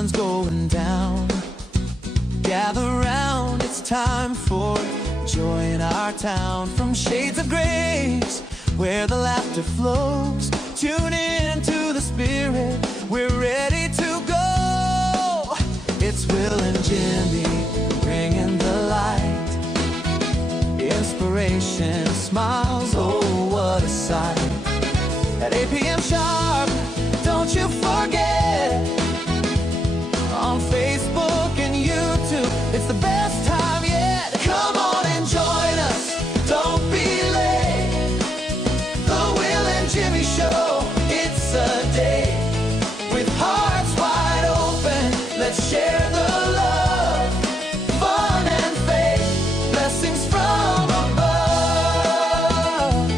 sun's going down. Gather round, it's time for joy in our town. From shades of grace, where the laughter flows, tune in to the Spirit, we're ready to go. It's Will and Jimmy, bringing the light, inspiration, smiles, oh what a sight. At 8 p.m. sharp, don't you forget, on Facebook and YouTube, it's the best time yet. Come on and join us, don't be late. The Will and Jimmy Show, it's a day. With hearts wide open, let's share the love, fun and faith, blessings from above.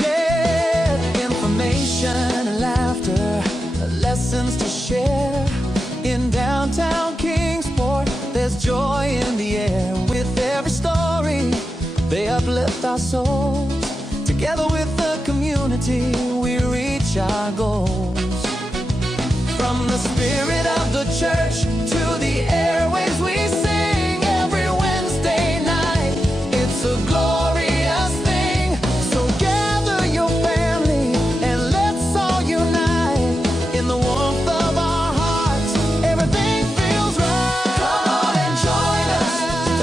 Yeah, information and laughter, lessons to share. In downtown Kingsport, there's joy in the air. With every story, they uplift our souls. Together with the community, we reach our goals. From the spirit of the church to the airways, we sing every Wednesday night. It's a glorious thing. So gather your family and let's all unite. In the warmth of our hearts, everything feels right. Come on and join us,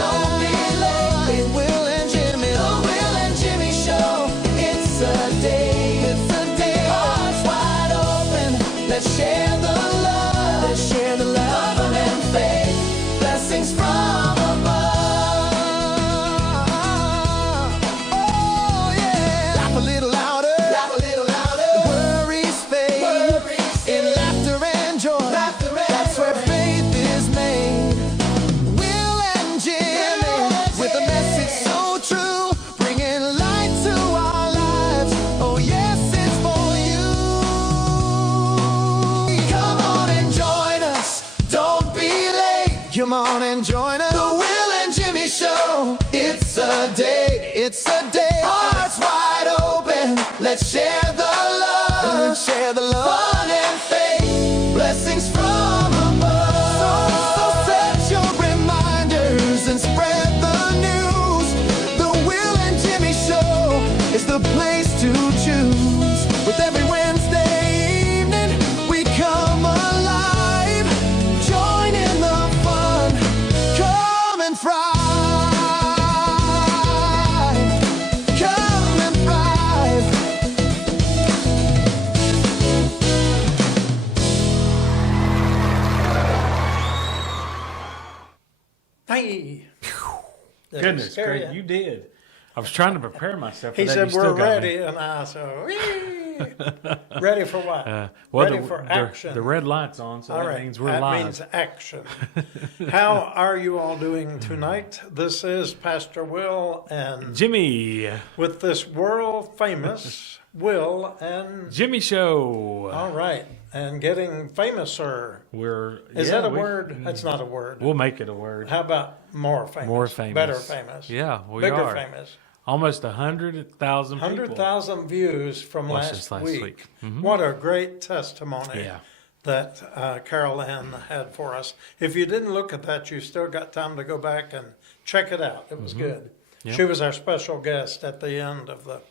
don't be late. Will and Jimmy, the Will and Jimmy Show. It's a day, hearts wide open. Let's share the love, let's share the love and faith, blessings from above. Oh yeah, laugh a little louder, laugh a little louder. Worries fade, in laughter and joy. That's where faith is made. Will and Jimmy, with a message so true, bringing light to our lives. Oh yes, it's for you. Come on and join us, don't be late. Come on and join us, the Will and Jimmy Show. It's a day, hearts wide open. Let's share the love, fun and faith, blessings from above. So set your reminders and spread the news. The Will and Jimmy Show is the place to choose. With every Wednesday evening, we come alive. Join in the fun, come and thrive. Come and thrive. Hey. Goodness, Craig, you did. I was trying to prepare myself for He that. said, You still we're got ready. me. And I said, "Wee." Ready for what? Ready for action. The red light's on, so All that right. means we're that live. means action. How are you all doing tonight? This is Pastor Will and Jimmy. with this world famous Will and Jimmy Show. all right. And getting famouser. Is Yeah, that a word? That's not a word. We'll make it a word. How about more famous? More famous. Better famous. Yeah, we Bigger are. famous. Almost 100,000 people. 100,000 views from Watched last this week. week. Mm-hmm. What a great testimony Yeah. that Carol Ann had for us. If you didn't look at that, you still got time to go back and check it out. It was good. Yep. She was our special guest at the end of the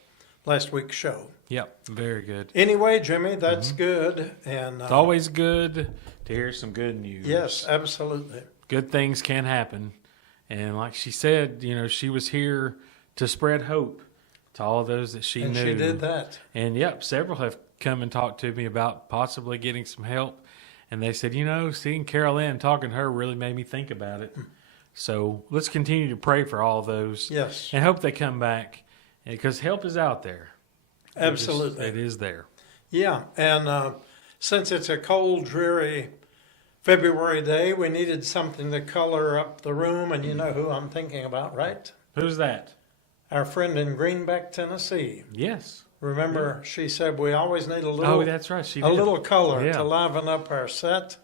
last week's show. Yep, very good. Anyway, Jimmy, that's good. And It's always good to hear some good news. yes, absolutely. Good things can happen. And like she said, you know, she was here to spread hope to all those that she And knew. she did that. And yep, several have come and talked to me about possibly getting some help. And they said, you know, seeing Carol Ann talking to her really made me think about it. So let's continue to pray for all of those. Yes. And hope they come back because help is out there. Absolutely. It is there. Yeah, and since it's a cold, dreary February day, we needed something to color up the room, and you know who I'm thinking about, right? Who's that? Our friend in Greenback, Tennessee. Yes. Remember, she said we always need a little. Oh, that's right. She a did. little color Yeah. to liven up our set.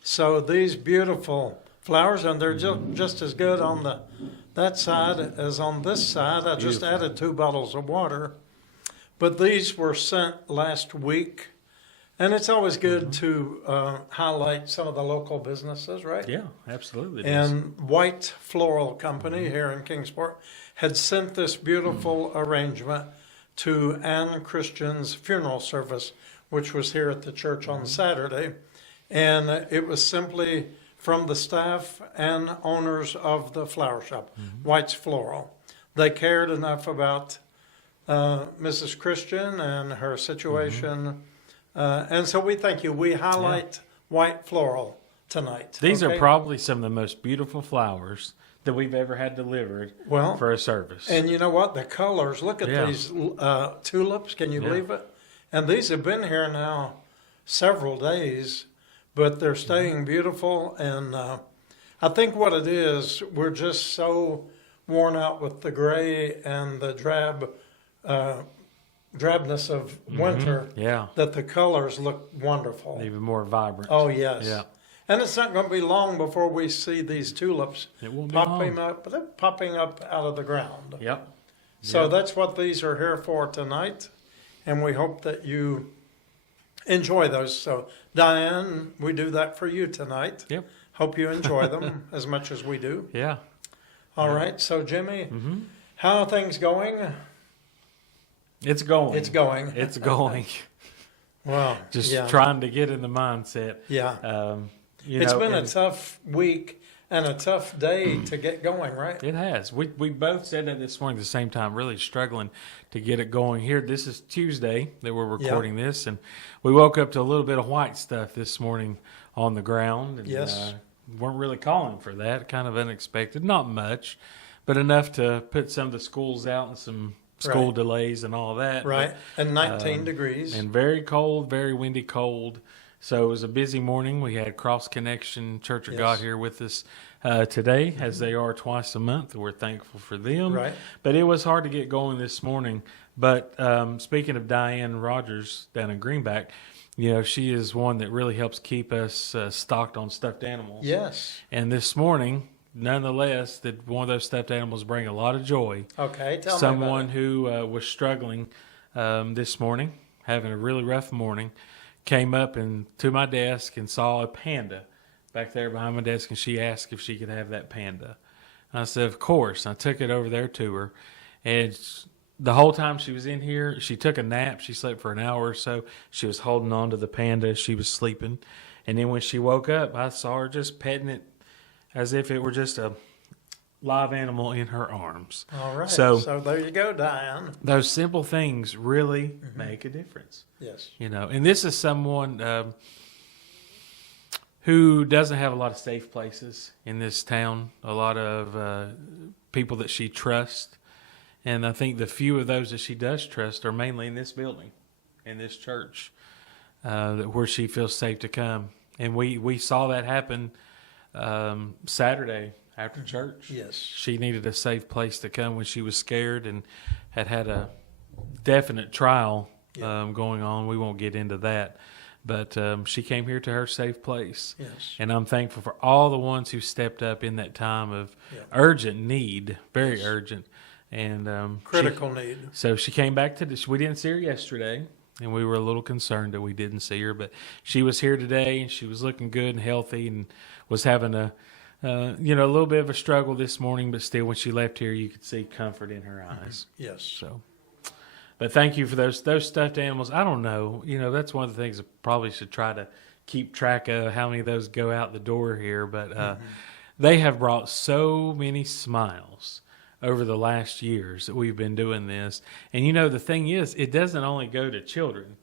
So these beautiful flowers, and they're just as good on that side as on this side. I just added 2 bottles of water. But these were sent last week And it's always good to highlight some of the local businesses, right? Yeah, absolutely. It is. And White Floral Company here in Kingsport had sent this beautiful arrangement to Ann Christian's funeral service, which was here at the church on Saturday. And it was simply from the staff and owners of the flower shop, White's Floral. They cared enough about Mrs. Christian and her situation. And so we thank you. We highlight White Floral tonight. These are okay? probably some of the most beautiful flowers that we've ever had delivered for a service. And you know what? The colors, look at Yeah. these tulips. Can you believe it? And these have been here now several days, but they're staying beautiful. And I think what it is, we're just so worn out with the gray and the drabness of winter Yeah. that the colors look wonderful. Even more vibrant. Oh, yes. Yeah. And it's not going to be long before we see these tulips It won't be popping long. up, popping up out of the ground. Yep. So Yep. that's what these are here for tonight, and we hope that you enjoy those. So, Diane, we do that for you tonight. Yep. Hope you enjoy them as much as we do. Yeah. All right. So, Jimmy, Mm-hmm. how are things going? It's going. It's going. It's going. Well, Just yeah. trying to get in the mindset. Yeah. You It's know, been a and tough week and a tough day to get going, right? It has. We both said that this morning at the same time, really struggling to get it going here. This is Tuesday that we're recording this, and we woke up to a little bit of white stuff this morning on the ground. And, Yes. weren't really calling for that. Kind of unexpected. Not much, but enough to put some of the schools out and some school Right. delays and all that. Right. And 19 degrees. And very cold, very windy cold. So it was a busy morning. We had Cross Connection Church of Yes. God here with us today, as they are twice a month. We're thankful for them. Right. But it was hard to get going this morning. But speaking of Diane Rogers down in Greenback, you know, she is one that really helps keep us stocked on stuffed animals. Yes. And this morning, nonetheless, did one of those stuffed animals bring a lot of joy. Okay. Tell me Someone about it. who was struggling this morning, having a really rough morning, came up and to my desk and saw a panda back there behind my desk, and she asked if she could have that panda. And I said, of course. I took it over there to her, and the whole time she was in here, she took a nap. She slept for an hour or so. She was holding on to the panda as she was sleeping. And then when she woke up, I saw her just petting it as if it were just a live animal in her arms. All right. So So there you go, Diane. those simple things really make a difference. Yes. You know, and this is someone who doesn't have a lot of safe places in this town, a lot of people that she trusts. And I think the few of those that she does trust are mainly in this building, in this church, where she feels safe to come. And we saw that happen Saturday after church. Yes. She needed a safe place to come when she was scared and had a definite trial going on. We won't get into that. But she came here to her safe place. Yes. And I'm thankful for all the ones who stepped up in that time of urgent need, very urgent. And Critical need. So she came back to this. We didn't see her yesterday, and we were a little concerned that we didn't see her. But she was here today, and she was looking good and healthy, and was having a little bit of a struggle this morning. But still, when she left here, you could see comfort in her eyes. Yes. So, but thank you for those stuffed animals. I don't know. You know, that's one of the things I probably should try to keep track of how many of those go out the door here. But they have brought so many smiles over the last years that we've been doing this. And, you know, the thing is, it doesn't only go to children.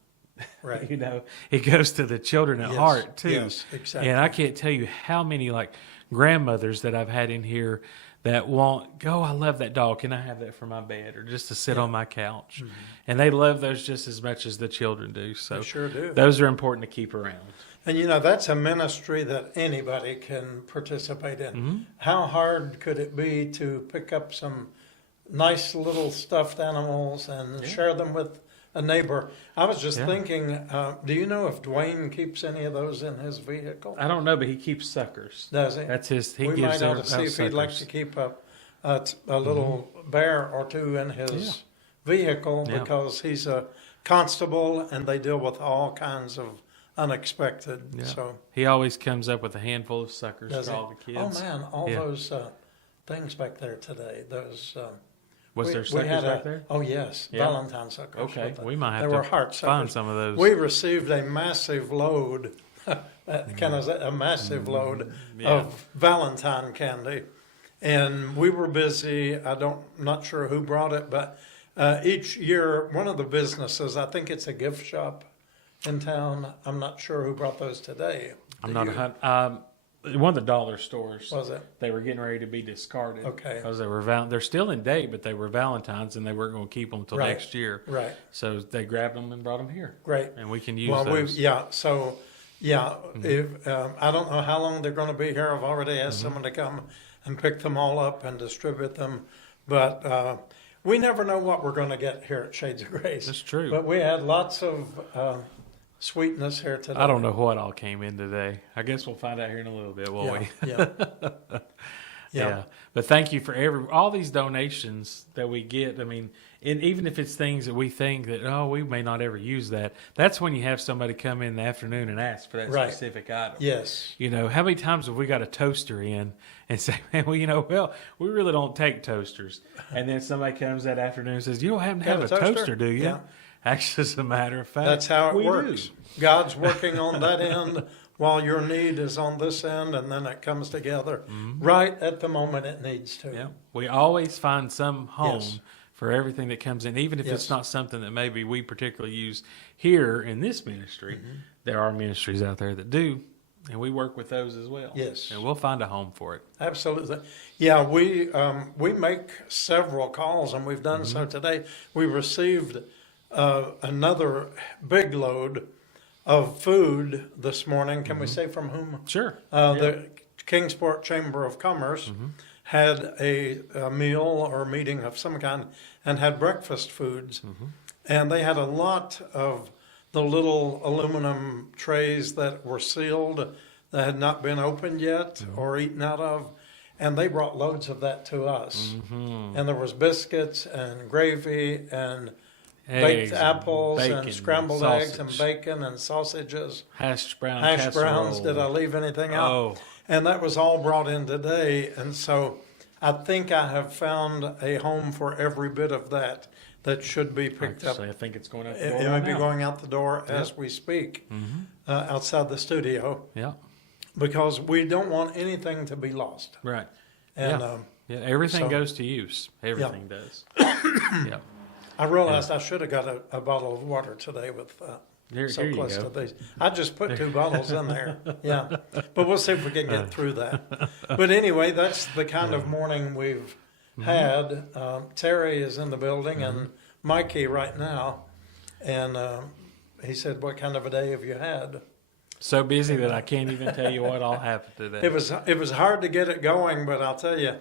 Right. You know, it goes to the children at Yes. heart, too. Yes, exactly. And I can't tell you how many, like, grandmothers that I've had in here that want, oh, I love that dog. Can I have that for my bed or just to sit on my couch? And they love those just as much as the children do. So They sure do. those are important to keep around. And you know, that's a ministry that anybody can participate in. How hard could it be to pick up some nice little stuffed animals and share them with a neighbor? I was just thinking, do you know if Dwayne keeps any of those in his vehicle? I don't know, but he keeps suckers. Does he? That's his. He We gives might ought out to see if he'd like suckers. to keep a little bear or two in his vehicle Yeah. because he's a constable, and they deal with all kinds of unexpected. Yeah. So He always comes up with a handful of suckers does for he? all the Oh kids. man, all Yeah. those things back there today. Those Was there suckers back there? Oh yes, Yeah. Valentine suckers. Okay, with we might have there to were heart find suckers. some of those. We received a massive load, a massive load Yeah. of Valentine candy, and we were busy. Not sure who brought it, but each year one of the businesses, I think it's a gift shop in town. I'm not sure who brought those today. I'm Do not you? one of the dollar stores. Was it? They were getting ready to be discarded. Okay. Because they're still in date, but they were Valentines, and they weren't going to keep them until Right. next year. Right. So they grabbed them and brought them here, Great. and we can use Well, those. if I don't know how long they're going to be here. I've already asked someone to come and pick them all up and distribute them, but we never know what we're going to get here at Shades of Grace. That's true. But we had lots of sweetness here today. I don't know what all came in today. I guess we'll find out here in a little bit, won't we? Yeah. Yeah. But thank you for all these donations that we get. I mean, and even if it's things that we think that, we may not ever use that, that's when you have somebody come in the afternoon and ask for that Right. specific item. Yes. You know, how many times have we got a toaster in and say, man, well, we really don't take toasters. And then somebody comes that afternoon and says, you don't happen to Got have a a toaster? toaster, do you? Yeah. Actually, as a matter of fact, That's how it we works. do. God's working on that end while your need is on this end, and then it comes together right at the moment it needs to. Yeah, we always find some home Yes. for everything that comes in, even if Yes. it's not something that maybe we particularly use here in this ministry. There are ministries out there that do, and we work with those as well. Yes. And we'll find a home for it. Absolutely. Yeah, we make several calls, and we've done so today. We received another big load of food this morning. Can we say from whom? Sure. The Kingsport Chamber of Commerce had a meal or meeting of some kind and had breakfast foods. And they had a lot of the little aluminum trays that were sealed that had not been opened yet or eaten out of. And they brought loads of that to us. And there was biscuits and gravy and baked Eggs and apples bacon and scrambled and eggs and sausage. bacon and sausages. Hash brown, Hash browns. casserole. Did I leave anything out? Oh. And that was all brought in today. And so I think I have found a home for every bit of that should be picked up. Actually, I think it's going out the It door may right be now. going out the door as we speak outside the studio, Yeah, because we don't want anything to be lost. right. And Yeah, everything so- goes to use. Everything does. Yeah. I realized I should have got a bottle of water today with Here so you close go. to these. I just put 2 bottles in there. Yeah, but we'll see if we can get through that. But anyway, that's the kind of morning we've had. Terry is in the building and Mikey right now, and he said, "What kind of a day have you had?" So busy that I can't even tell you what all happened today. It was hard to get it going, but I'll tell you,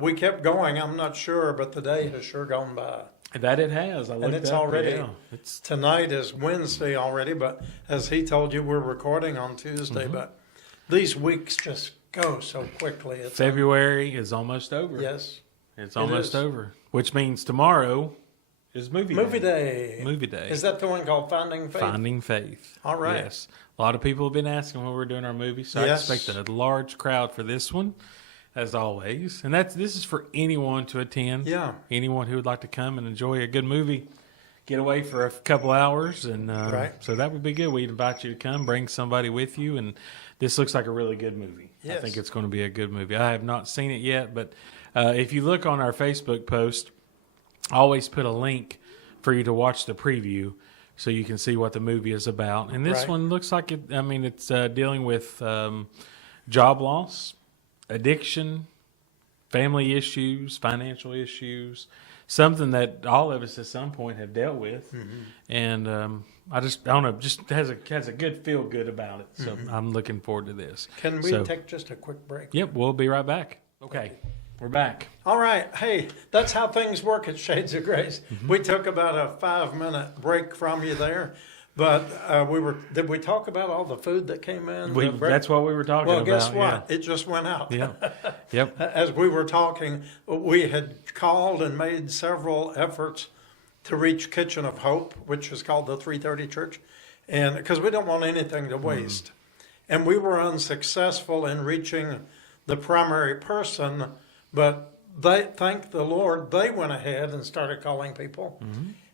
we kept going. I'm not sure, but the day has sure gone by. That it has. I looked it's up, already- yeah. It's Tonight is Wednesday already, but as he told you, we're recording on Tuesday. But these weeks just go so quickly. It's February is almost over. yes, It's it almost is. over, which means tomorrow is movie day. Movie day. Is that the one called Finding Faith? Finding Faith. All right. Yes. A lot of people have been asking when we're doing our movie, so Yes. I expect a large crowd for this one, as always. And this is for anyone to attend. Yeah. Anyone who would like to come and enjoy a good movie, get away for a couple hours, and Right. so that would be good. We'd invite you to come, bring somebody with you, and this looks like a really good movie. I Yes. think it's going to be a good movie. I have not seen it yet, but if you look on our Facebook post, I always put a link for you to watch the preview so you can see what the movie is about. And this Right. one looks like it. I mean, it's dealing with job loss, addiction, family issues, financial issues, something that all of us at some point have dealt with. And I don't know, just has a good feel good about it. So I'm looking forward to this. Can we So- take just a quick break? Yep, we'll be right back. Okay, we're back. All right. Hey, that's how things work at Shades of Grace. We took about a 5-minute break from you there, but did we talk about all the food that came in? The break- That's what we were talking well, about. guess what? It just went out. Yeah. Yep. As we were talking, we had called and made several efforts to reach Kitchen of Hope, which is called the 330 Church, and because we don't want anything to waste. And we were unsuccessful in reaching the primary person, but thank the Lord, they went ahead and started calling people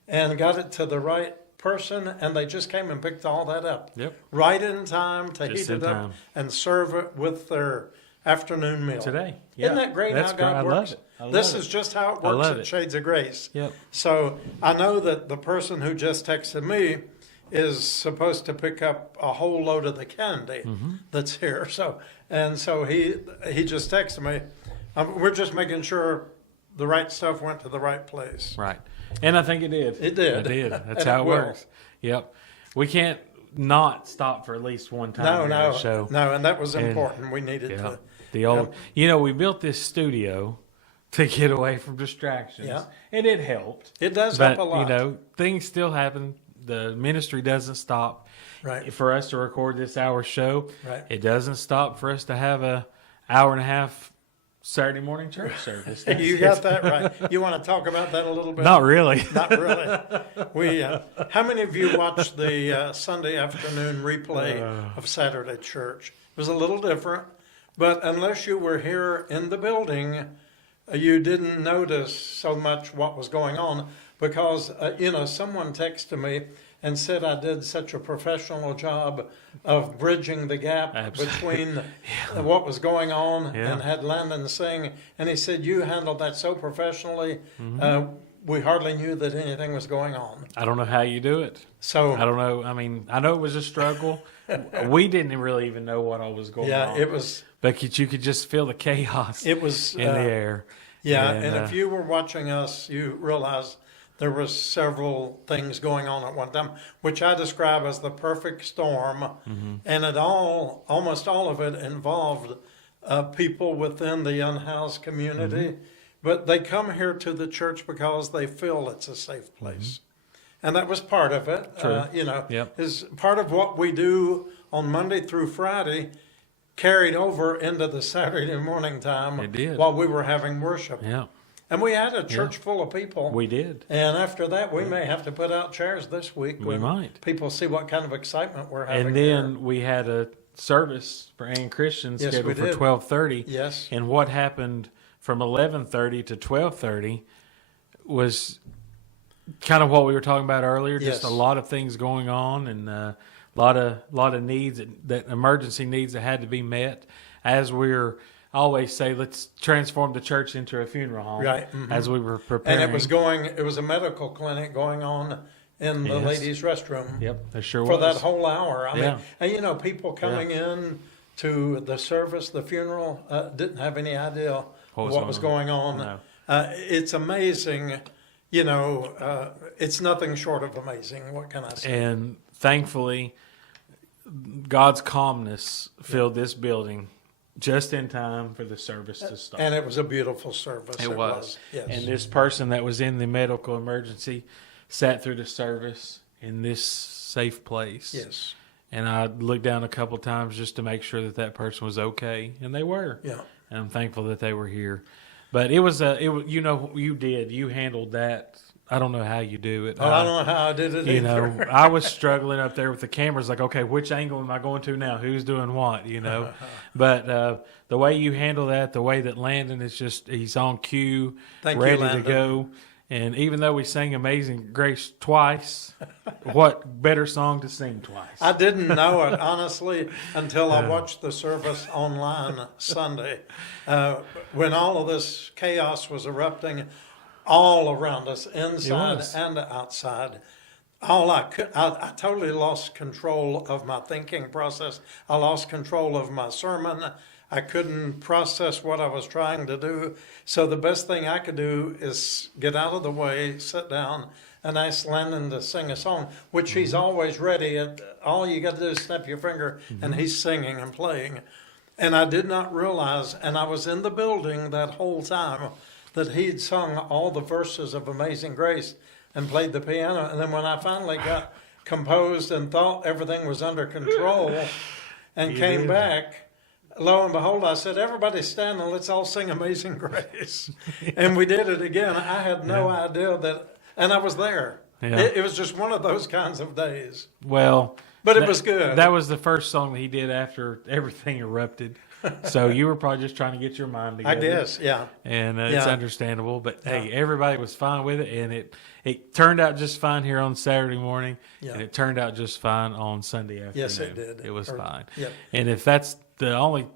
and got it to the right person, and they just came and picked all that up. Yep. Right in time to Just heat in it up time. and serve it with their afternoon meal. Today. Isn't that great That's how great. God I works? love it. I love This it. is just how it I works love at it. Shades of Grace. Yep. So I know that the person who just texted me is supposed to pick up a whole load of the candy that's here. So he just texted me. We're just making sure the right stuff went to the right place. Right. And I think it did. It did. It did. That's And how it it will. works. Yep. We can't not stop for at least one time. No, So no, and that was And- important. We needed yeah, to. the old. You know, we built this studio to get away from distractions. Yeah. And it helped. It does But help a lot. you know, things still happen. The ministry doesn't stop. Right. For us to record this hour show, Right. it doesn't stop for us to have a hour and a half Saturday morning church service. You got that right. You want to talk about that a little bit? Not really. Not really. How many of you watched the Sunday afternoon replay of Saturday church? It was a little different, but unless you were here in the building, you didn't notice so much what was going on because, someone texted me and said I did such a professional job of bridging the gap between what was going on and had Landon sing. And he said, you handled that so professionally, we hardly knew that anything was going on. I don't know how you do it. So I don't know. I mean, I know it was a struggle. We didn't really even know what all was going on. it was But you could just feel the chaos it was in the air. Yeah, And, and if you were watching us, you realize there was several things going on at one time, which I describe as the perfect storm, and almost all of it involved people within the unhoused community, but they come here to the church because they feel it's a safe place, and that was part of it. True. Yep. Is part of what we do on Monday through Friday. Carried over into the Saturday morning time It did. while we were having worship. Yeah, And we had a church full of people. we did. And after that, we may have to put out chairs this week. We when might. People see what kind of excitement we're having. And then we had a service for Ann Christian Yes, scheduled we for did. 12:30. Yes. And what happened from 11:30 to 12:30 was kind of what we were talking about earlier. Just Yes. a lot of things going on and a lot of needs that emergency needs that had to be met. As we're always say, let's transform the church into a funeral home. Right. As we were preparing. And it was a medical clinic going on in the Yes. ladies' restroom Yep, there sure for was. that whole hour. I mean, Yeah. and people coming in to the service, the funeral, didn't have any idea what was going on. No. It's amazing. It's nothing short of amazing. What can I say? And thankfully, God's calmness filled this building just in time for the service to start. And it was a beautiful service. It was. Yes. And this person that was in the medical emergency sat through the service in this safe place. Yes. And I looked down a couple times just to make sure that person was okay, and they were. Yeah. And I'm thankful that they were here. But you handled that. I don't know how you do it. Oh, I don't know how I did it either. I was struggling up there with the cameras, like, okay, which angle am I going to now? Who's doing what, But the way you handle that, the way that Landon is he's on cue, Thank you, ready to Landon. go. And even though we sang Amazing Grace twice, what better song to sing twice? I didn't know it, honestly, until I watched the service online Sunday. When all of this chaos was erupting all around us, inside and outside, I totally lost control of my thinking process. I lost control of my sermon. I couldn't process what I was trying to do. So the best thing I could do is get out of the way, sit down, and ask Landon to sing a song, which he's always ready. All you got to do is snap your finger, and he's singing and playing. And I did not realize, and I was in the building that whole time, that he'd sung all the verses of Amazing Grace and played the piano. And then when I finally got composed and thought everything was under control and came back, lo and behold, I said, everybody stand and let's all sing Amazing Grace. And we did it again. I had no idea that and I was there. Yeah. It was just one of those kinds of days. Well, But it was good. That was the first song that he did after everything erupted. So you were probably just trying to get your mind together. I guess, yeah. And it's Yeah. understandable. But, hey, everybody was fine with it. And it turned out just fine here on Saturday morning. Yeah. And it turned out just fine on Sunday afternoon. Yes, it did. It was fine. Yep. And if that's the only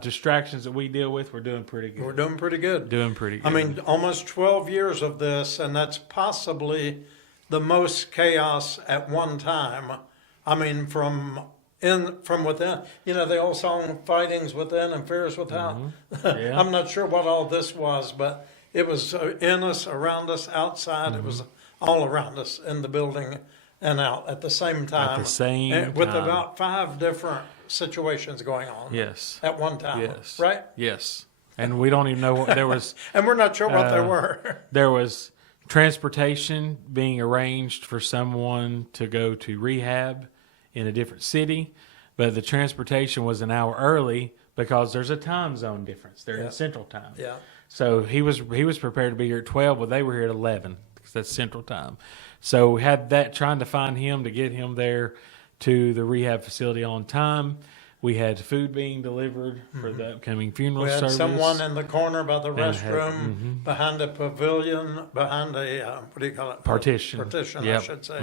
distractions that we deal with, we're doing pretty good. We're doing pretty good. Doing pretty good. I mean, almost 12 years of this, and that's possibly the most chaos at one time. I mean, from within. You know, the old song, Fighting's Within and Fear's Without. Yeah. I'm not sure what all this was, but it was in us, around us, outside. It was all around us in the building and out at the same time. At the same and with time. about 5 different situations going on. Yes. At one time. Yes. Right? Yes. And we don't even know what there was. And we're not sure what they were. There was transportation being arranged for someone to go to rehab in a different city, but the transportation was an hour early because there's a time zone difference. They're in Central Time. Yeah. So he was prepared to be here at 12, but they were here at 11 because that's Central Time. So we had that, trying to find him to get him there to the rehab facility on time. We had food being delivered for the upcoming funeral We had service. someone in the corner by the had- restroom, behind a pavilion, behind a, what do you call it? Partition. Partition, I Yep. should say,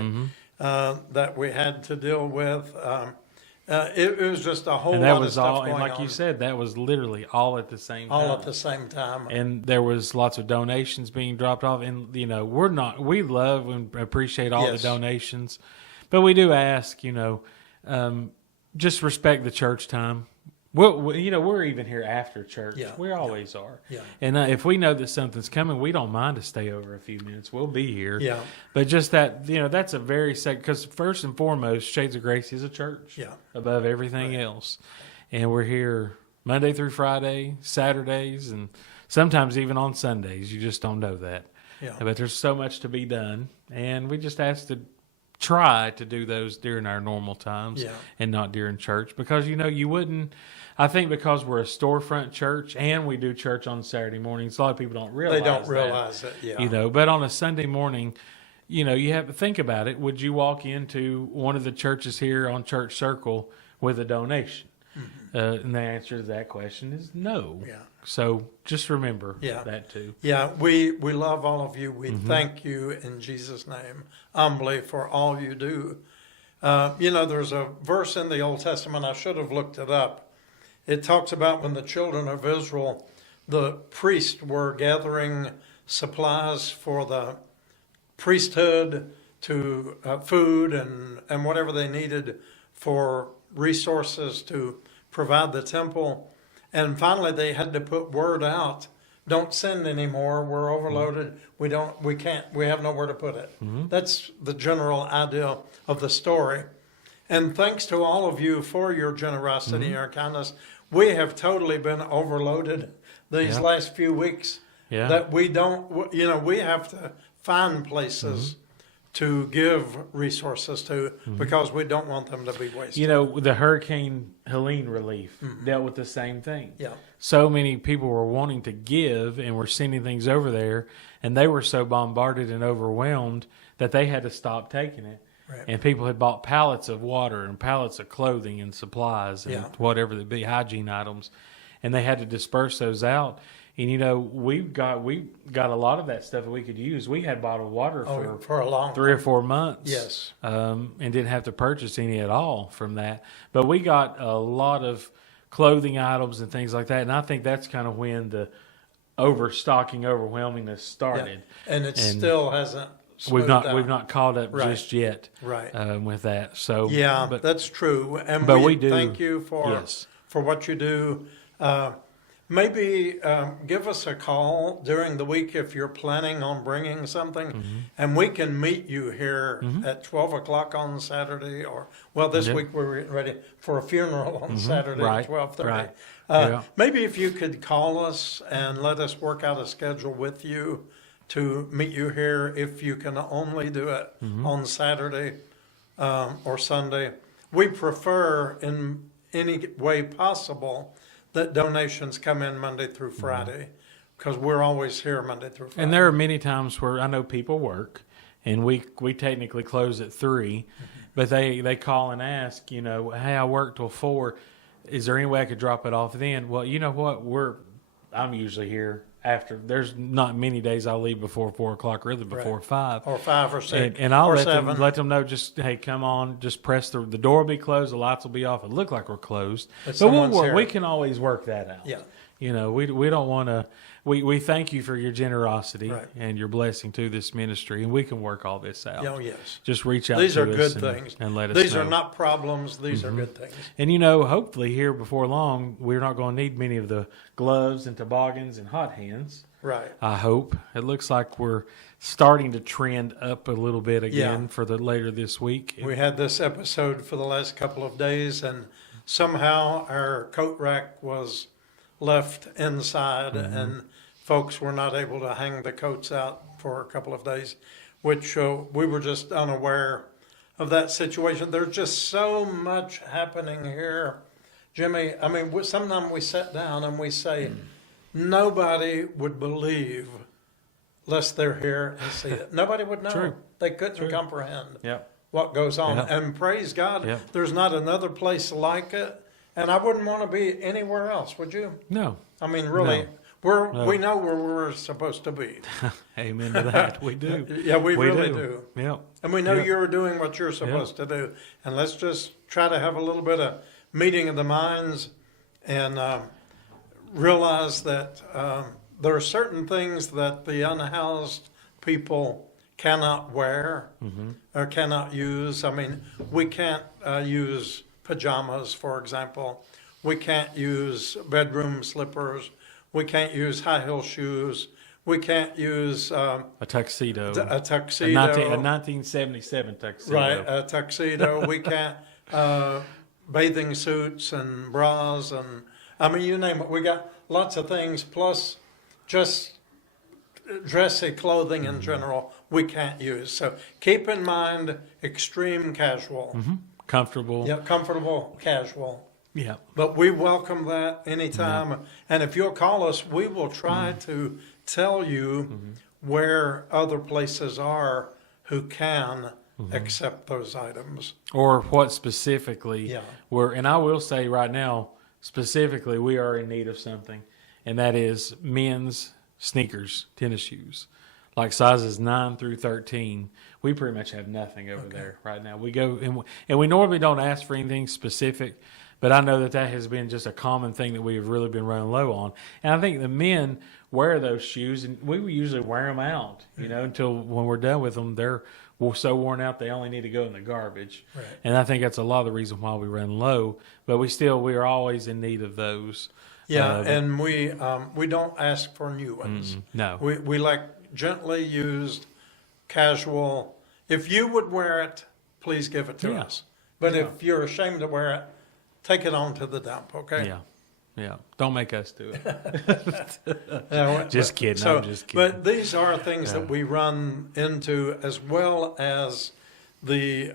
that we had to deal with. It was just a whole And that lot of was stuff all, going and like on, you said, that was literally all at the same time. all at the same time. And there was lots of donations being dropped off. And, you know, we love and appreciate all Yes. the donations. But we do ask, just respect the church time. We're even here after church. Yeah. We always are. Yeah. And if we know that something's coming, we don't mind to stay over a few minutes. We'll be here. Yeah. But just that, that's a very because first and foremost, Shades of Grace is a church. Yeah. Above everything else. And we're here Monday through Friday, Saturdays, and sometimes even on Sundays. You just don't know that. Yeah. But there's so much to be done. And we just ask to try to do those during our normal times Yeah. and not during church. Because, you wouldn't, I think because we're a storefront church and we do church on Saturday mornings, a lot of people don't realize They don't that, realize it, yeah. But on a Sunday morning, you have to think about it. Would you walk into one of the churches here on Church Circle with a donation? And the answer to that question is no. Yeah. So just remember Yeah. that too. Yeah, we love all of you. We thank you in Jesus' name, humbly, for all you do. There's a verse in the Old Testament, I should have looked it up. It talks about when the children of Israel, the priests were gathering supplies for the priesthood to food and whatever they needed for resources to provide the temple. And finally they had to put word out, don't send anymore, we're overloaded, we have nowhere to put it. That's the general idea of the story. And thanks to all of you for your generosity and your kindness, we have totally been overloaded these last few weeks. Yeah. That we don't, we have to find places to give resources to because we don't want them to be wasted. The Hurricane Helene relief dealt with the same thing. Yeah. So many people were wanting to give and were sending things over there, and they were so bombarded and overwhelmed that they had to stop taking it. Right. And people had bought pallets of water and pallets of clothing and supplies and whatever the big hygiene items, and they had to disperse those out. And we've got a lot of that stuff that we could use. We had bottled water For a long 3 or 4 months. Yes. And didn't have to purchase any at all from that. But we got a lot of clothing items and things like that. And I think that's kind of when the overstocking, overwhelmingness started. Yeah. And it still hasn't We've smoothed out. not caught up Right. just yet. Right. With that. So Yeah, but that's true. And but we we do- thank you for what you do. Maybe give us a call during the week if you're planning on bringing something, and we can meet you here at 12 o'clock on Saturday, or, this week we're getting ready for a funeral on Saturday Right, at 12:30. right. Yeah. Maybe if you could call us and let us work out a schedule with you to meet you here if you can only do it on Saturday or Sunday. We prefer in any way possible that donations come in Monday through Friday, because we're always here Monday through Friday. And there are many times where I know people work, and we technically close at 3, but they call and ask, you know, hey, I work till 4. Is there any way I could drop it off then? Well, you know what? I'm usually here after. There's not many days I'll leave before 4 o'clock, really before 5. Or 5 or 6 and I'll or let 7. let them know, just, hey, come on, just press the door will be closed, the lights will be off. It'll look like we're closed. But But we'll someone's work. here. We can always work that out. Yeah. You know, we don't want to. We thank you for your generosity Right. and your blessing to this ministry, and we can work all this out. Oh, yes. Just reach out These to are us good things. and let us These know. are not problems. These are good things. And, you know, hopefully here before long, we're not going to need many of the gloves and toboggans and hot hands. Right. I hope. It looks like we're starting to trend up a little bit again Yeah. for the later this week. We had this episode for the last couple of days, and somehow our coat rack was left inside, and folks were not able to hang the coats out for a couple of days, which we were just unaware of that situation. There's just so much happening here, Jimmy. I mean, sometimes we sit down and we say, nobody would believe unless they're here and see it. Nobody would know. True. They couldn't comprehend Yep. what goes on. Yeah. And praise God, Yeah. there's not another place like it. And I wouldn't want to be anywhere else, would you? No. I mean, really, No. we know where we're supposed to be. Amen to that. We do. Yeah, we really do. Yep. And we know Yep. you're doing what you're supposed to do. And let's just try to have a little bit of meeting of the minds and realize that there are certain things that the unhoused people cannot wear or cannot use. I mean, we can't use pajamas, for example. We can't use bedroom slippers. We can't use high heel shoes. We can't use A tuxedo. a tuxedo. A 1977 tuxedo. Right, a tuxedo. We can't bathing suits and bras and I mean, you name it. We got lots of things. Plus, just dressy clothing in general, we can't use. So keep in mind, extreme casual. Comfortable. Yeah, comfortable casual. Yeah. But we welcome that anytime. And if you'll call us, we will try to tell you where other places are who can accept those items. Or what specifically Yeah. and I will say right now, specifically, we are in need of something, and that is men's sneakers, tennis shoes, like sizes 9 through 13. We pretty much have nothing over there right now. We go and we normally don't ask for anything specific, but I know that has been just a common thing that we have really been running low on. And I think the men wear those shoes, and we usually wear them out, you know, until when we're done with them, they're so worn out they only need to go in the garbage. Right. And I think that's a lot of the reason why we run low. But we are always in need of those. Yeah, and we don't ask for new ones. No. We like gently used, casual. If you would wear it, please give it to Yeah. us. But if you're ashamed to wear it, take it on to the dump, okay? Yeah. Yeah. Don't make us do it. Yeah, Just kidding. So, I'm just kidding. but these are things that we run into, as well as the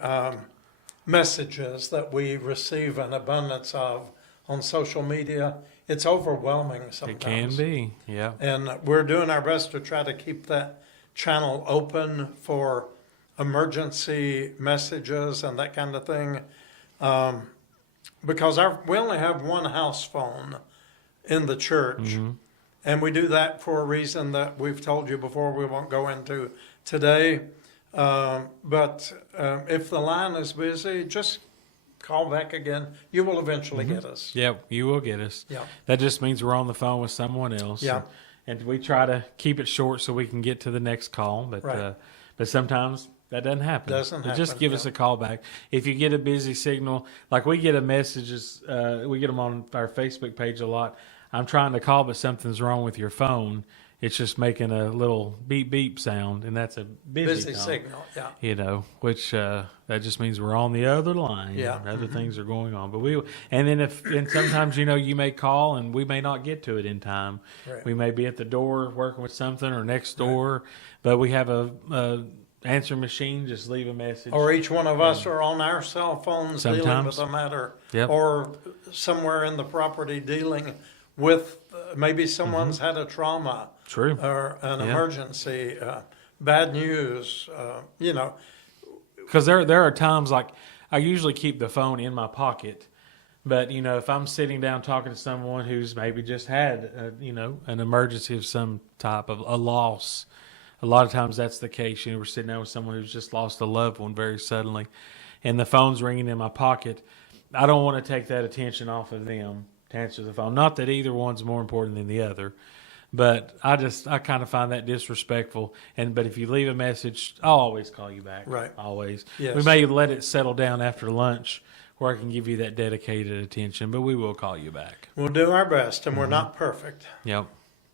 messages that we receive an abundance of on social media. It's overwhelming sometimes. It can be. Yeah. And we're doing our best to try to keep that channel open for emergency messages and that kind of thing. Because we only have one house phone in the church. And we do that for a reason that we've told you before, we won't go into today. But if the line is busy, just call back again. You will eventually get us. Yeah, you will get us. Yeah. That just means we're on the phone with someone else. Yeah. And we try to keep it short so we can get to the next call. But Right. but sometimes that doesn't happen. Doesn't But just happen, give us a call back. If you get a busy signal, like we get messages, we get them on our Facebook page a lot. I'm trying to call, but something's wrong with your phone. It's just making a little beep beep sound, and that's a busy tone, signal, yeah. you know, which that just means we're on the other line. Yeah. And other things are going on. But and sometimes, you know, you may call and we may not get to it in time. Right. We may be at the door working with something or next door, but we have a answer machine. Just leave a message. Or each one of us are on our cell phones dealing Sometimes. with a matter, Yep. or somewhere in the property dealing with maybe someone's had a trauma True. or an Yeah. emergency, bad news, Because there are times like I usually keep the phone in my pocket, but if I'm sitting down talking to someone who's maybe just had an emergency of some type of a loss, a lot of times that's the case. We're sitting down with someone who's just lost a loved one very suddenly, and the phone's ringing in my pocket. I don't want to take that attention off of them to answer the phone. Not that either one's more important than the other. But I kind of find that disrespectful. But if you leave a message, I'll always call you back. Right. Always. Yes. We may let it settle down after lunch where I can give you that dedicated attention, but we will call you back. we'll do our best, and we're not perfect. Yep.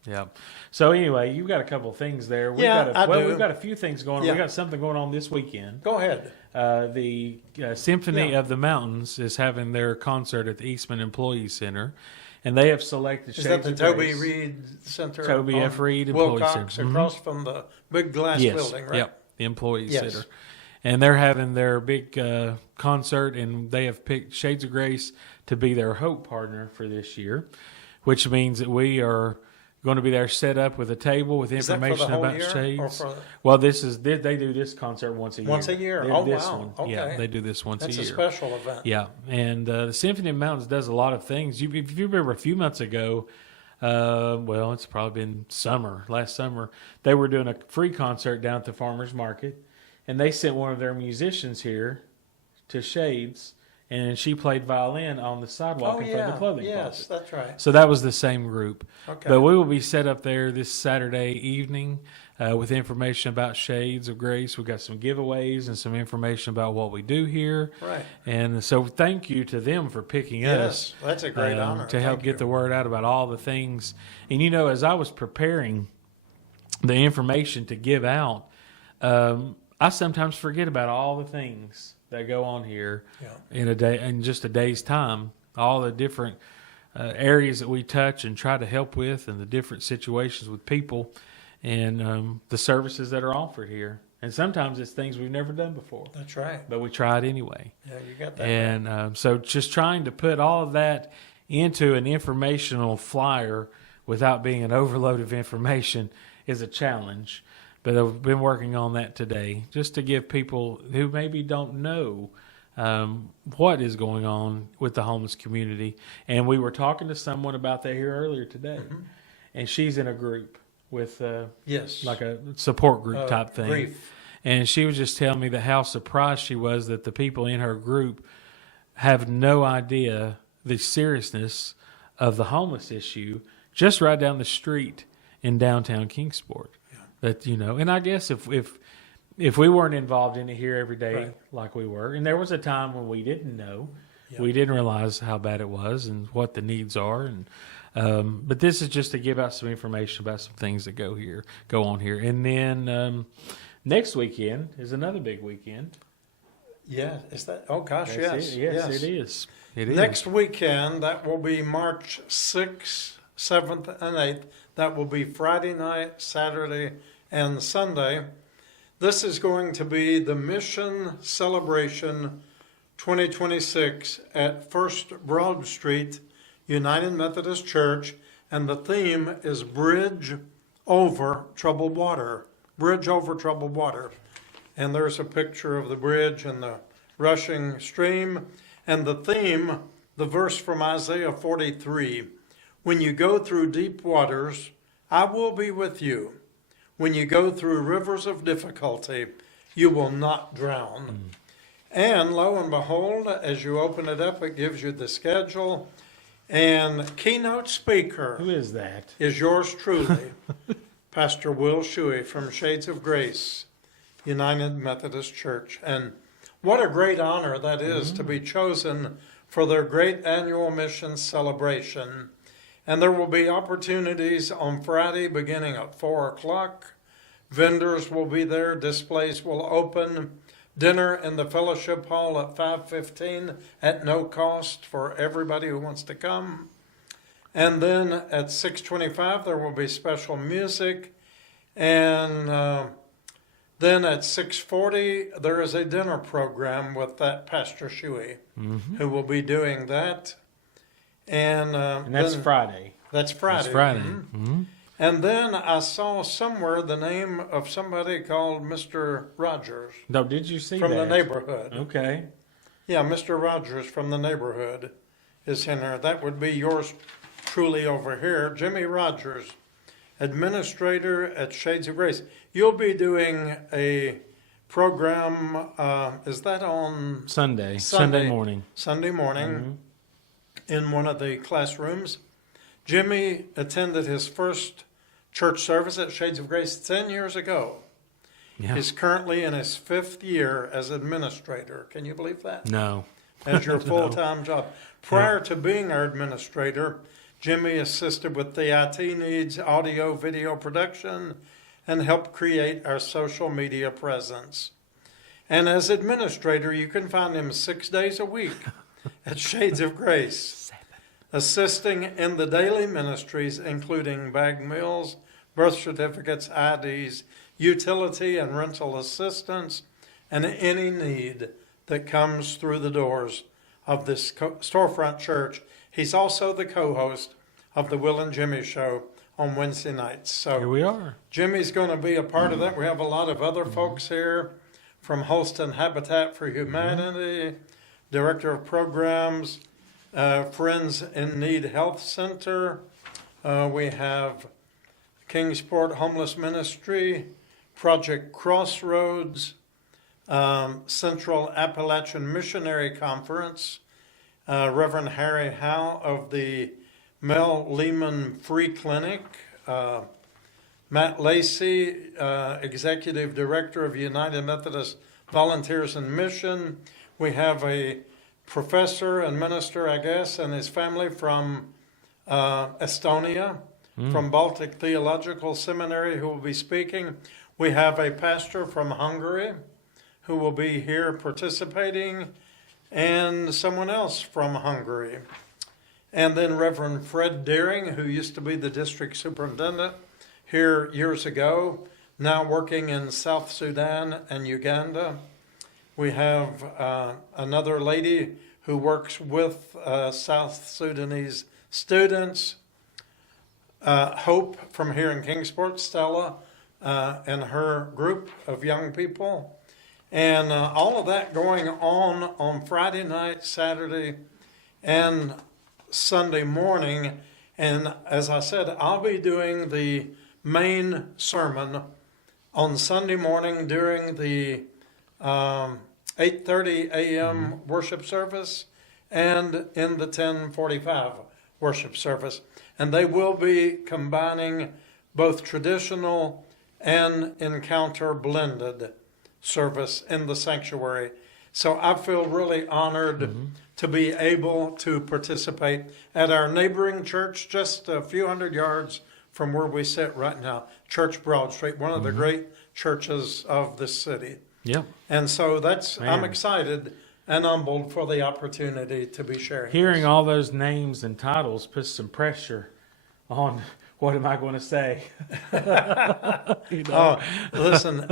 Yep. So anyway, you've got a couple of things there. We've Yeah, got I do. We've got a few things going on. Yeah. We've got something going on this weekend. Go ahead. The Symphony Yeah. of the Mountains is having their concert at the Eastman Employee Center, and they have selected Is that Shades the of Toby Grace. Reed Center? Toby on F. Reed Employee Wilcox, Center. across from the big glass Yes. building, right? Yep. The Employee Yes. Center. And they're having their big concert, and they have picked Shades of Grace to be their Hope partner for this year, which means that we are going to be there set up with a table with Is that for the information whole about year, Shades. or for- Well, they do this concert once a year. Once a year? They do Oh, this wow. one. Yeah, Okay. they do this once That's a a year. special event. Yeah, and the Symphony of the Mountains does a lot of things. If you remember a few months ago, well, it's probably been last summer, they were doing a free concert down at the farmer's market, and they sent one of their musicians here to Shades, and she played violin on the sidewalk Oh, in front of yeah. the clothing Yes, closet. that's right. So that was the same group. Okay. But we will be set up there this Saturday evening with information about Shades of Grace. We've got some giveaways and some information about what we do here. Right. And so thank you to them for picking us. Yes, that's a great honor. To help Thank get you. the word out about all the things. And, as I was preparing the information to give out, I sometimes forget about all the things that go on here in just a day's time, all the different areas that we touch and try to help with, and the different situations with people, and the services that are offered here. And sometimes it's things we've never done before, That's right. but we try it anyway. Yeah, you got that. right. And so just trying to put all of that into an informational flyer without being an overload of information is a challenge. But I've been working on that today, just to give people who maybe don't know what is going on with the homeless community. And we were talking to someone about that here earlier today, and she's in a group with Yes. like a support group type thing. Grief. And she was just telling me that how surprised she was that the people in her group have no idea the seriousness of the homeless issue just right down the street in downtown Kingsport. That and I guess if we weren't involved in it here every day Right. like we were, and there was a time when we didn't know, we didn't realize how bad it was and what the needs are, and but this is just to give out some information about some things that go on here, and then next weekend is another big weekend. Yeah, is that? Oh gosh, That's yes, it. Yes, yes. it is. It is. Next weekend, that will be March 6th, 7th, and 8th. That will be Friday night, Saturday, and Sunday. This is going to be the Mission Celebration 2026 at First Broad Street, United Methodist Church, and the theme is Bridge Over Troubled Water. Bridge Over Troubled Water. And there's a picture of the bridge and the rushing stream. And the theme, the verse from Isaiah 43, when you go through deep waters, I will be with you. When you go through rivers of difficulty, you will not drown. And lo and behold, as you open it up, it gives you the schedule. And keynote speaker Who is that? is yours truly, Pastor Will Shuey from Shades of Grace, United Methodist Church. And what a great honor that is to be chosen for their great annual mission celebration. And there will be opportunities on Friday beginning at 4 o'clock. Vendors will be there. Displays will open. Dinner in the fellowship hall at 5:15 at no cost for everybody who wants to come. And then at 6:25 there will be special music. And then at 6:40 there is a dinner program with that Pastor Shuey who will be doing that. And And that's then- Friday. That's Friday. It's Friday. Mm-hmm. And then I saw somewhere the name of somebody called Mr. Rogers. No, did you see from that? the neighborhood? Okay. Yeah, Mr. Rogers from the neighborhood is in there. That would be yours truly over here. Jimmy Rogers, administrator at Shades of Grace. You'll be doing a program, is that on Sunday morning. Sunday morning in one of the classrooms. Jimmy attended his first church service at Shades of Grace 10 years ago. Yeah. He's currently in his 5th year as administrator. Can you believe that? No. As your full-time job. Prior to being our administrator, Jimmy assisted with the IT needs, audio, video production, and helped create our social media presence. And as administrator, you can find him 6 days a week at Shades of Grace, assisting in the daily ministries, including bag meals, birth certificates, IDs, utility and rental assistance, and any need that comes through the doors of this storefront church. He's also the co-host of the Will and Jimmy Show on Wednesday nights. So Here we are. Jimmy's going to be a part of that. We have a lot of other folks here from Holston Habitat for Humanity, Director of Programs, Friends in Need Health Center. We have Kingsport Homeless Ministry, Project Crossroads, Central Appalachian Missionary Conference, Reverend Harry Howe of the Mel Lehman Free Clinic, Matt Lacey, Executive Director of United Methodist Volunteers in Mission. We have a professor and minister, I guess, and his family from Estonia, from Baltic Theological Seminary, who will be speaking. We have a pastor from Hungary who will be here participating, and someone else from Hungary. And then Reverend Fred Deering, who used to be the district superintendent here years ago, now working in South Sudan and Uganda. We have another lady who works with South Sudanese students, Hope from here in Kingsport, Stella, and her group of young people. And all of that going on Friday night, Saturday, and Sunday morning. And as I said, I'll be doing the main sermon on Sunday morning during the 8:30 a.m. worship service and in the 10:45 worship service. And they will be combining both traditional and encounter blended service in the sanctuary. So I feel really honored to be able to participate at our neighboring church just a few hundred yards from where we sit right now, Church Broad Street, one of the great churches of this city. Yep. And so that's, Man. I'm excited and humbled for the opportunity to be sharing. Hearing this. all those names and titles puts some pressure on what am I going to say. You know? Oh, listen,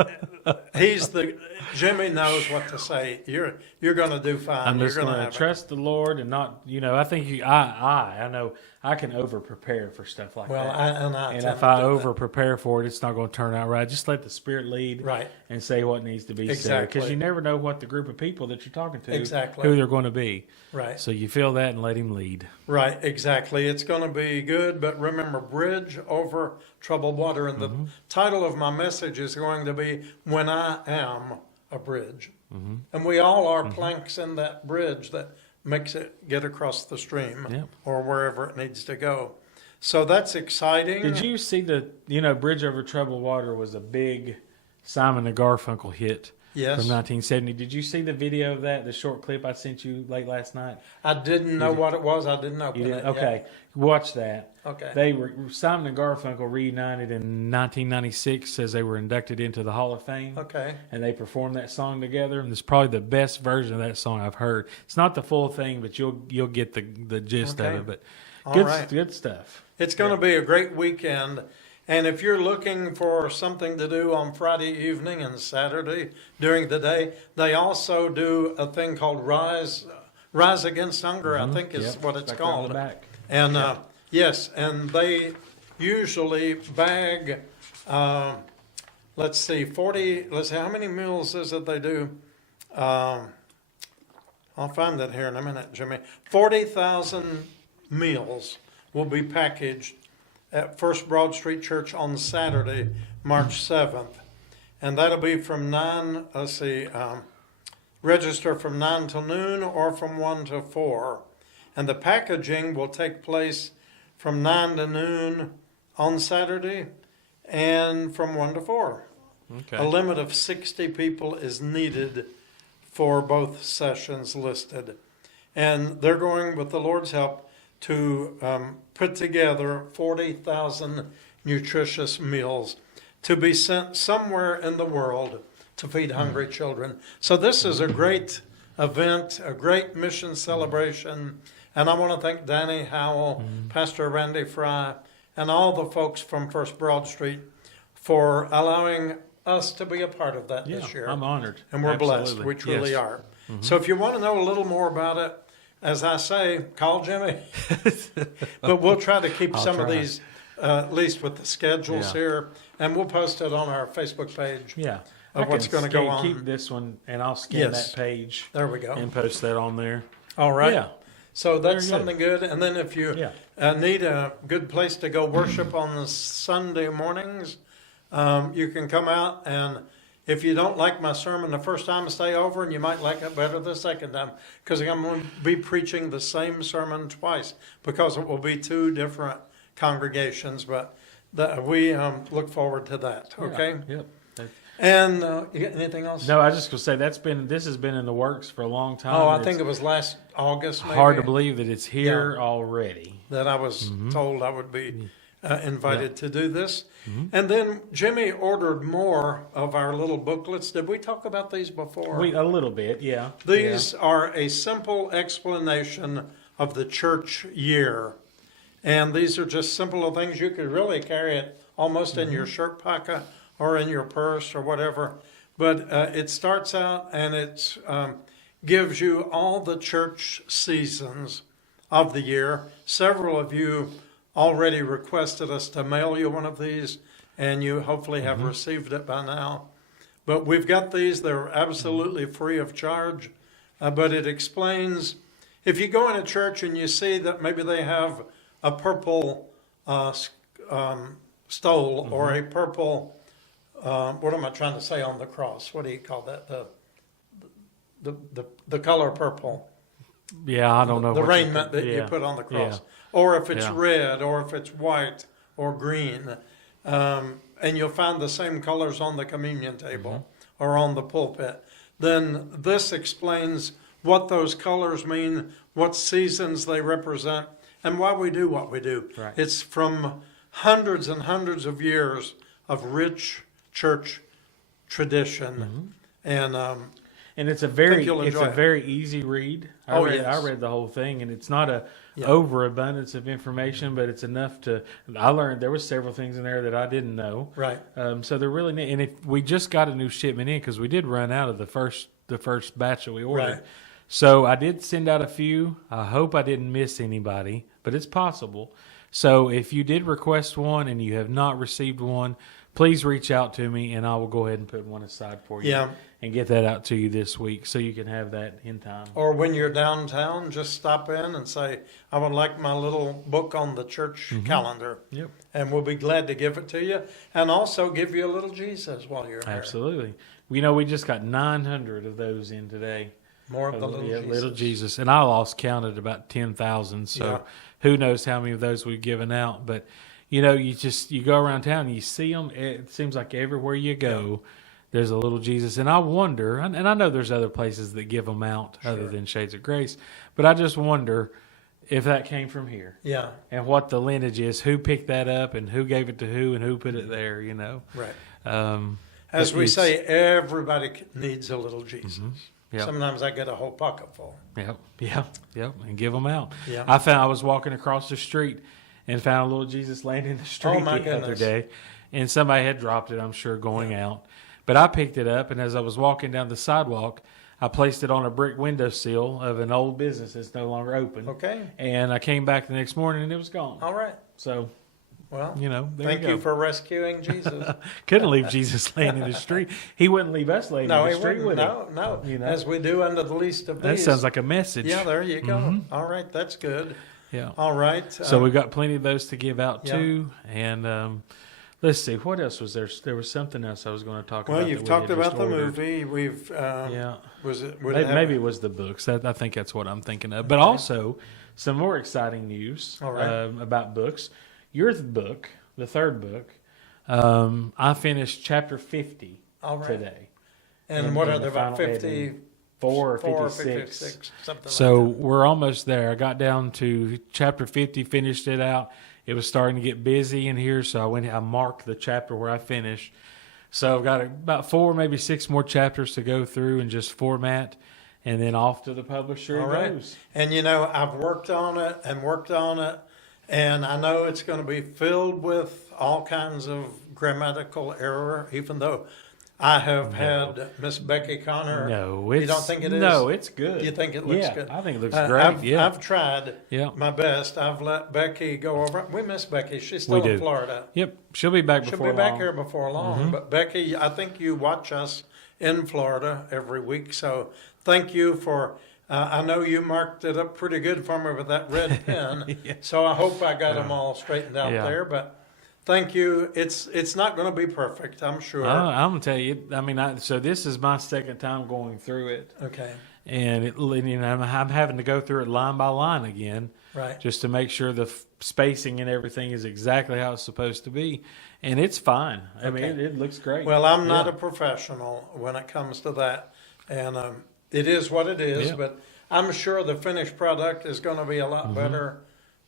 Jimmy knows what to say. You're going to do fine. I'm just You're going to have it. trust the Lord and not, I think I know I can over prepare for stuff like Well, that. and And tend if to I do over prepare for it, it's not going to turn out right. Just let the Spirit lead, Right. and say what needs to be said. Exactly. Because you never know what the group of people that you're talking to, Exactly. who they're going to be. Right. So you feel that and let Him lead. Right, exactly. It's going to be good, but remember, bridge over troubled water. And the title of my message is going to be When I Am a Bridge. And we all are planks in that bridge that makes it get across the stream Yep. or wherever it needs to go. So that's exciting. Did you see Bridge Over Troubled Water was a big Simon and Garfunkel hit Yes. from 1970. Did you see the video of that, the short clip I sent you late last night? I didn't know what it was. I didn't open You did? it. Okay. Watch that. Okay. Simon and Garfunkel reunited in 1996 as they were inducted into the Hall of Fame. Okay. And they performed that song together, and it's probably the best version of that song I've heard. It's not the full thing, but you'll get the gist Okay. of it. But All good right. good stuff. It's going to be a great weekend. And if you're looking for something to do on Friday evening and Saturday during the day, they also do a thing called Rise Against Hunger, I think is Yep. what it's Back there on called. the back. And Yes, and they usually bag, let's see, how many meals is it they do? I'll find that here in a minute, Jimmy. 40,000 meals will be packaged at First Broad Street Church on Saturday, March 7th. And that'll be from 9, register from 9 till noon or from 1 to 4. And the packaging will take place from 9 to noon on Saturday and from 1 to 4. Okay. A limit of 60 people is needed for both sessions listed. And they're going, with the Lord's help, to put together 40,000 nutritious meals to be sent somewhere in the world to feed hungry children. So this is a great event, a great mission celebration. And I want to thank Danny Howell, Pastor Randy Fry, and all the folks from First Broad Street for allowing us to be a part of that this year. I'm honored. And we're blessed. Absolutely. We truly Yes. are. So if you want to know a little more about it, as I say, call Jimmy. But we'll try to keep some of try. these, at least with the schedules Yeah. here, and we'll post it on our Facebook page. Yeah. Of what's gonna go on. Keep this one, and I'll scan Yes. that page There we go. and post that on there. All right. Yeah. So that's Very good. something good. And then if you Yeah. need a good place to go worship on the Sunday mornings, you can come out, and if you don't like my sermon the first time, stay over, and you might like it better the second time, because I'm going to be preaching the same sermon twice, because it will be two different congregations. But we look forward to that. Okay. Yep. And you got anything else? No, I was just gonna say this has been in the works for a long time. Oh, I think it was last August. Maybe, hard to believe that it's here already. that I was told I would be invited to do this. And then Jimmy ordered more of our little booklets. Did we talk about these before? A little bit, yeah. These are a simple explanation of the church year. And these are just simple things. You could really carry it almost in your shirt pocket or in your purse or whatever. But it starts out and it gives you all the church seasons of the year. Several of you already requested us to mail you one of these, and you hopefully have received it by now. But we've got these. They're absolutely free of charge. But it explains, if you go in a church and you see that maybe they have a purple stole or a purple, what am I trying to say on the cross? What do you call that? The color purple. Yeah, I don't know. The what raiment that you put on the cross. Or if it's red, or if it's white or green. And you'll find the same colors on the communion table or on the pulpit. Then this explains what those colors mean, what seasons they represent, and why we do what we do. Right. It's from hundreds and hundreds of years of rich church tradition. And it's a very you'll enjoy it. very easy read. I read the whole thing, and it's not a overabundance of information, but it's enough to. I learned there was several things in there that I didn't know. Right. So they're really neat. And if we just got a new shipment in, because we did run out of the first batch that we ordered. Right. So I did send out a few. I hope I didn't miss anybody, but it's possible. So if you did request one and you have not received one, please reach out to me, and I will go ahead and put one aside for you. Yeah. And get that out to you this week so you can have that in time. Or when you're downtown, just stop in and say, I would like my little book on the church calendar. Yep. And we'll be glad to give it to you. And also give you a little Jesus while you're here. Absolutely. We just got 900 of those in today. More of the little Jesus. Little Jesus. And I lost count at about 10,000. So who knows how many of those we've given out. But, you go around town and you see them. It seems like everywhere you go, there's a little Jesus. And I wonder, and I know there's other places that give them out other than Shades of Grace, but I just wonder if that came from here. Yeah. And what the lineage is, who picked that up and who gave it to who and who put it there, Right. As we say, everybody needs a little Jesus. Yep. Sometimes I get a whole pocket full. Yep, and give them out. Yeah. I was walking across the street and found a little Jesus laying in the street my the other goodness. day, and somebody had dropped it, I'm sure, going out. But I picked it up, and as I was walking down the sidewalk, I placed it on a brick windowsill of an old business that's no longer open. Okay. And I came back the next morning and it was gone. All right. So, Well, there thank you go. you for rescuing Jesus. Couldn't leave Jesus laying in the street. He wouldn't leave us laying No, in he the street, wouldn't. would he? No. You know? As we do under the least of That these. sounds like a message. Yeah, there you go. All right, that's good. Yeah. All right. So we've got plenty of those to give out yeah. too. And let's see, what else was there? There was something else I was going to talk about. Well, you've that we talked had about just the ordered. movie. We've Yeah. Was it? Maybe it was the books. I think that's what I'm thinking of. But also, some more exciting news All right. about books. Your book, the third book, I finished chapter 50 All right. today. And what are the there about final 54 or 56. something So like we're almost there. I got down to chapter 50, finished it out. It was starting to get busy in here, so I marked the chapter where I finished. So I've got about 4, maybe 6 more chapters to go through and just format, and then off to the publisher All it right. goes. And I've worked on it, and I know it's going to be filled with all kinds of grammatical error, even though I have had Miss Becky Connor. No, you don't think it is? No, it's good. You think it looks yeah, good? I think it looks great. I've tried Yeah. my best. I've let Becky go over it. We miss Becky. She's still We in do. Florida. Yep, she'll be back She'll before be back long. here before long. But Becky, I think you watch us in Florida every week. So thank you for. I know you marked it up pretty good for me with that red pen. Yeah. So I hope I got them all straightened out Yeah. there. But thank you. It's not going to be perfect, I'm sure. I'm gonna tell you. I mean, so this is my second time going through it, Okay. and I'm having to go through it line by line again, Right. just to make sure the spacing and everything is exactly how it's supposed to be, and it's fine. I mean, Okay. it looks great. Well, I'm not Yeah. a professional when it comes to that, and it is what it is. Yeah. But I'm sure the finished product is going to be a lot Mm-hmm. better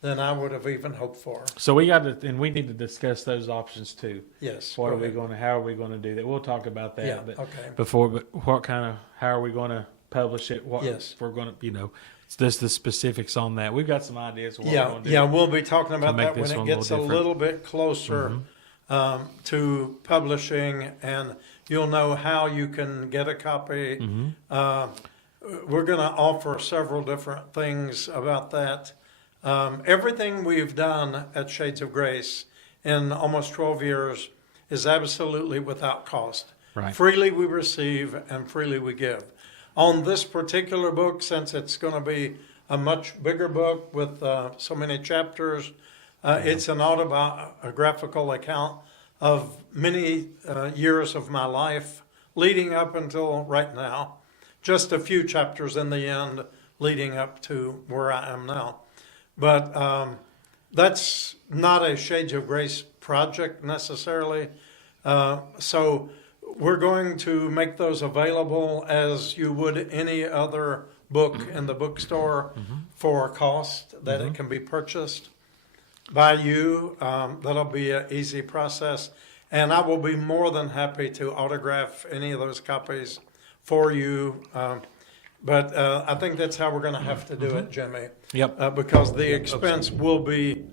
than I would have even hoped for. So we got to, and we need to discuss those options too. Yes. What go are we ahead. going to? How are we going to do that? We'll talk about that. Yeah, But okay. But what kind of? How are we going to publish it? What Yes. if we're going to? It's just the specifics on that. We've got some ideas. Of what we're Yeah, going to do. yeah, we'll be talking about make that when this it one a gets a little little bit closer to publishing, and you'll know how you can get a copy. We're going to offer several different things about that. Everything we've done at Shades of Grace in almost 12 years is absolutely without cost. Right. Freely we receive and freely we give. On this particular book, since it's going to be a much bigger book with so many chapters, it's an autobiographical account of many years of my life leading up until right now. Just a few chapters in the end leading up to where I am now. But that's not a Shades of Grace project necessarily. So we're going to make those available as you would any other book in the bookstore for a cost that it can be purchased by you. That'll be an easy process. And I will be more than happy to autograph any of those copies for you. But I think that's how we're going to have to do it, Jimmy. Yep. Because the expense will be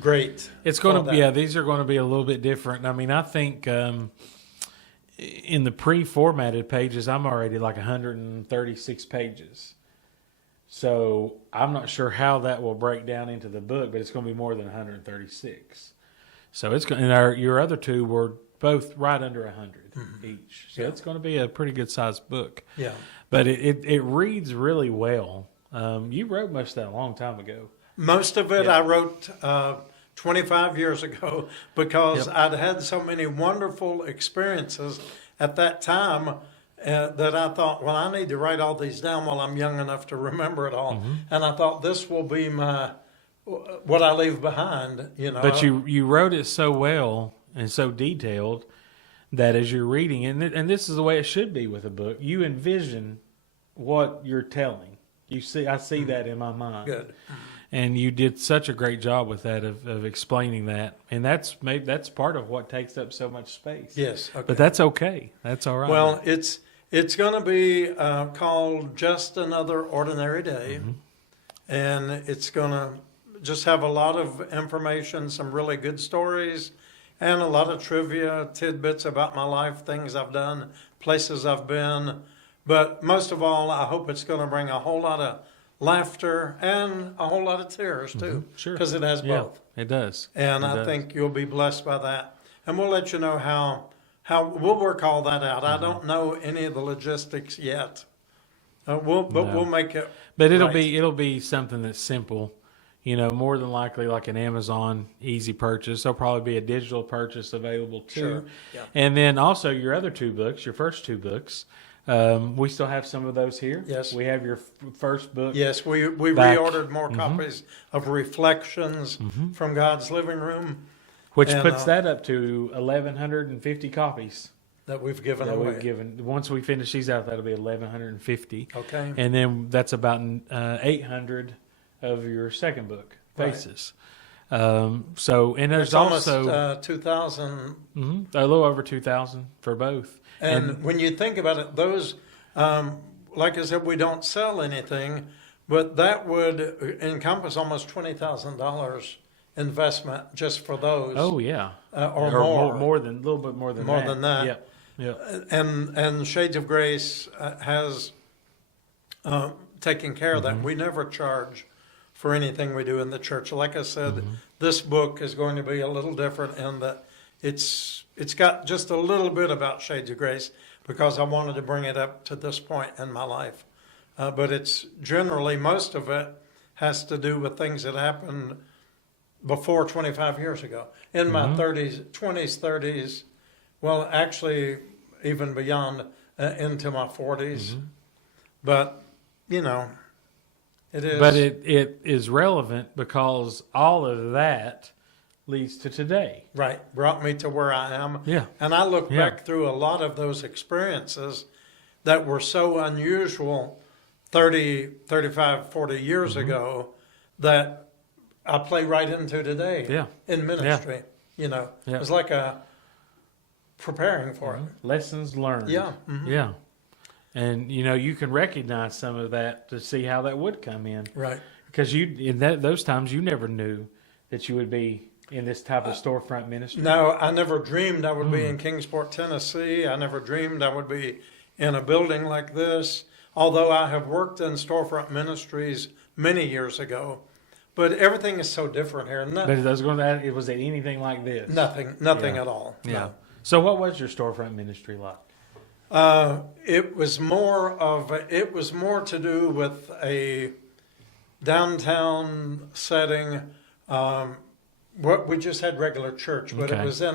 great. It's going for to that. yeah, these are going to be a little bit different. I mean, I think in the pre-formatted pages, I'm already like 136 pages. So I'm not sure how that will break down into the book, but it's going to be more than 136. So it's going, and your other two were both right under 100 each. So it's going to be a pretty good sized book. Yeah. But it reads really well. You wrote most of that a long time ago. Most of it Yeah. I wrote 25 years ago because Yep. I'd had so many wonderful experiences at that time that I thought, well, I need to write all these down while I'm young enough to remember it all. And I thought this will be what I leave behind, you know. But you wrote it so well and so detailed that as you're reading it, and this is the way it should be with a book, you envision what you're telling. I see that in my mind. Good. And you did such a great job with that of explaining that, and that's part of what takes up so much space. Yes. Okay. But that's okay. That's all right. Well, it's going to be called Just Another Ordinary Day, and it's going to just have a lot of information, some really good stories, and a lot of trivia, tidbits about my life, things I've done, places I've been. But most of all, I hope it's going to bring a whole lot of laughter and a whole lot of tears too. Sure. Because it has Yeah, both. it does. And It I does. think you'll be blessed by that. And we'll let you know how we'll work all that out. I don't know any of the logistics yet. We'll make it. But it'll right. be something that's simple. You know, more than likely like an Amazon easy purchase. There'll probably be a digital purchase available too. Sure, yeah. And then also your other two books, your first two books. We still have some of those here. Yes. We have your first book. Yes, we back. reordered more copies of Reflections from God's Living Room Which and, puts that up to 1,150 copies that we've given that away. we've given. Once we finish these out, that'll be 1,150. Okay. And then that's about 800 of your second book, Right. Faces. So, and there's It's almost also 2,000. a little over 2,000 for both. And when you think about it, those, like I said, we don't sell anything, but that would encompass almost $20,000 investment just for those. Oh yeah, or more. more than a little bit more than More that. than that. Yep. Yep. And Shades of Grace has taken care of that. We never charge for anything we do in the church. Like I said, this book is going to be a little different in that it's got just a little bit about Shades of Grace because I wanted to bring it up to this point in my life. But it's generally, most of it has to do with things that happened before 25 years ago. In my 20s, 30s, well, actually, even beyond into my 40s. But, you know, it is. But it is relevant because all of that leads to today. Right, brought me to where I am. Yeah. And I look Yeah. back through a lot of those experiences that were so unusual 30, 35, 40 years ago that I play right into today Yeah. in ministry. You know, Yeah. it's like a preparing for it. Lessons learned. Yeah. Yeah. And you know, you can recognize some of that to see how that would come in. Right. Because you in those times you never knew that you would be in this type of storefront ministry. No, I never dreamed I would be in Kingsport, Tennessee. I never dreamed I would be in a building like this, although I have worked in storefront ministries many years ago. But everything is so different here. But I was going to ask, was it anything like this? Nothing Yeah. at all. Yeah. No. So what was your storefront ministry like? It was more to do with a downtown setting. What we just had regular church, but Okay. it was in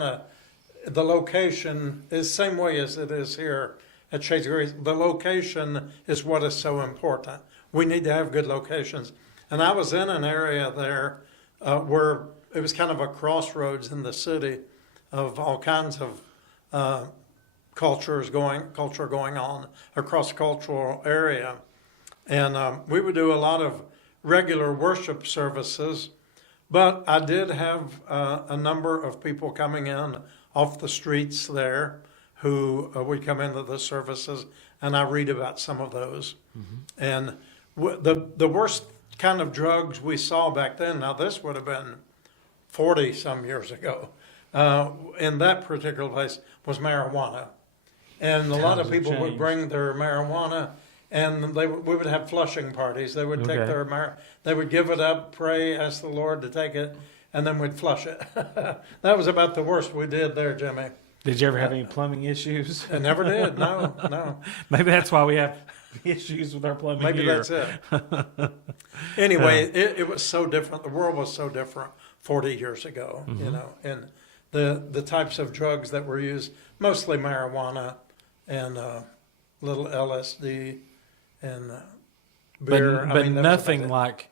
the location is the same way as it is here at Shades of Grace. The location is what is so important. We need to have good locations. And I was in an area there where it was kind of a crossroads in the city of all kinds of culture going on across the cultural area. And we would do a lot of regular worship services, but I did have a number of people coming in off the streets there who would come into the services, and I read about some of those. And the worst kind of drugs we saw back then, now this would have been 40 some years ago, in that particular place was marijuana. And a lot of Times have people would changed. bring their marijuana, and we would have flushing parties. They would take Okay. they would give it up, pray, ask the Lord to take it, and then we'd flush it. That was about the worst we did there, Jimmy. Did you ever have any plumbing issues? I never did. No. Maybe that's why we have issues with our plumbing Maybe here. that's it. Anyway, it was so different. The world was so different 40 years ago, you know, and the types of drugs that were used, mostly marijuana and little LSD and beer. But that was nothing about it. like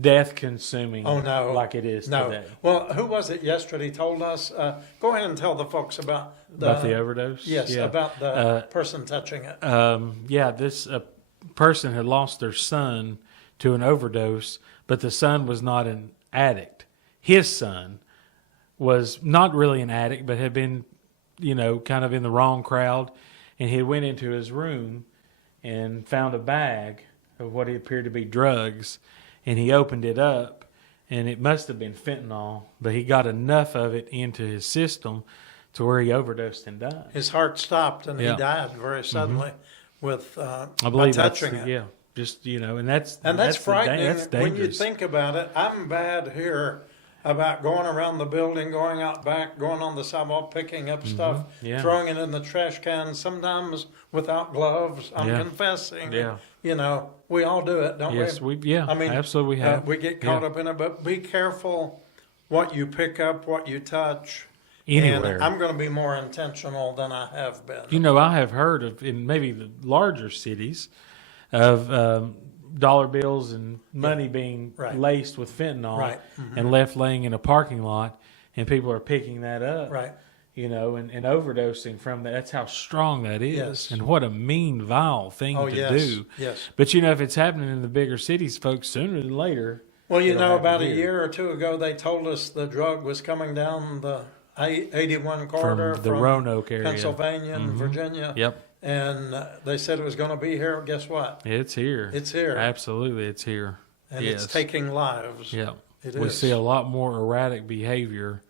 death consuming Oh, no. like it is today. Well, who was it yesterday told us? Go ahead and tell the folks about About the overdose? Yes, Yeah. about the person touching it. This person had lost their son to an overdose, but the son was not an addict. His son was not really an addict, but had been, kind of in the wrong crowd. And he went into his room and found a bag of what appeared to be drugs. And he opened it up, and it must have been fentanyl, but he got enough of it into his system to where he overdosed and died. His heart stopped and Yeah. he died very suddenly. with I by believe that's touching it. yeah. Just and that's And that's frightening that's when you dangerous. think about it. I'm bad here about going around the building, going out back, going on the sidewalk, picking up stuff, Yeah. throwing it in the trash can, sometimes without gloves. I'm Yeah. confessing. Yeah. We all do it, don't Yes, we? I mean, absolutely we have. We get caught Yeah. up in it, but be careful what you pick up, what you touch. Anywhere. And I'm going to be more intentional than I have been. I have heard of in maybe the larger cities of dollar bills and money being Right. laced with fentanyl Right. and left laying in a parking lot, and people are picking that up. Right. And overdosing from that. That's how strong that is. Yes. And what a mean, vile thing Oh, to yes. do. Yes. But, if it's happening in the bigger cities, folks, sooner than later. Well, it'll happen about a here. year or two ago, they told us the drug was coming down the 81 corridor From the Roanoke area. Pennsylvania and Virginia. Yep. And they said it was going to be here. Guess what? It's here. It's here. Absolutely, it's here. And yes. it's taking lives. Yeah. It We is. see a lot more erratic behavior.